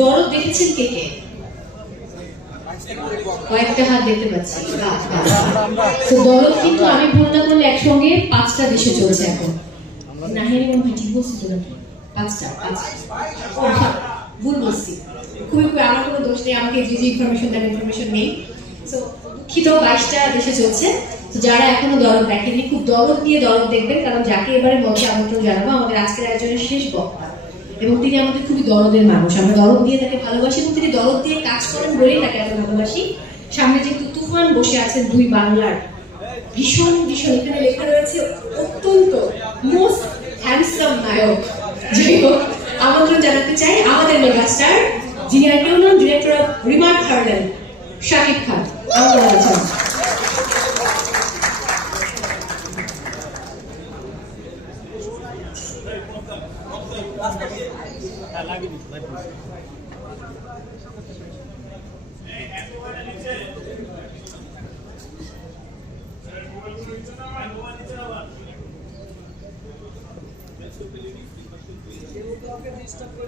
দরদ দেখেছেন কে কে? কয়েকটা হাত দেখতে পাচ্ছি। দরদ কিন্তু আমি ভুল না করলে একসঙ্গে 5টা দেশে চলছে এখন। নাহিনী মনে হয় ঠিক বলছি তো নাকি? 5টা ভুল বলছি। খুবই আমার কোনো দোষ নেই, আমাকে যে ইনফরমেশন দেন ইনফরমেশন নেই। সো দুঃখিত, 22টা দেশে চলছে। তো যারা এখনো দরদ দেখেননি, খুব দরদ দিয়ে দরদ দেখবেন, কারণ যাকে এবারে মঞ্চে আমন্ত্রণ জানাবো আমাদের আজকের আয়োজনের শেষ বক্তা, এবং তিনি আমাদের খুবই দরদের মানুষ। আমরা দরদ দিয়ে তাকে ভালোবাসি এবং তিনি দরদ দিয়ে কাজ করেন বলেই তাকে এত ভালোবাসি। সামনে যেহেতু তুফান বসে আছেন দুই বাংলার ভীষণ ভীষণ, এখানে লেখা রয়েছে অত্যন্ত মোস্ট হ্যান্ডসাম নায়ক। যাই হোক, আমন্ত্রণ জানাতে চাই আমাদের মেগাস্টার, যিনি আর কেউ নন, ডিরেক্টর অফ রিমার্ক হার্লেন, শাকিব খান। আমন্ত্রণ জানাচ্ছেন।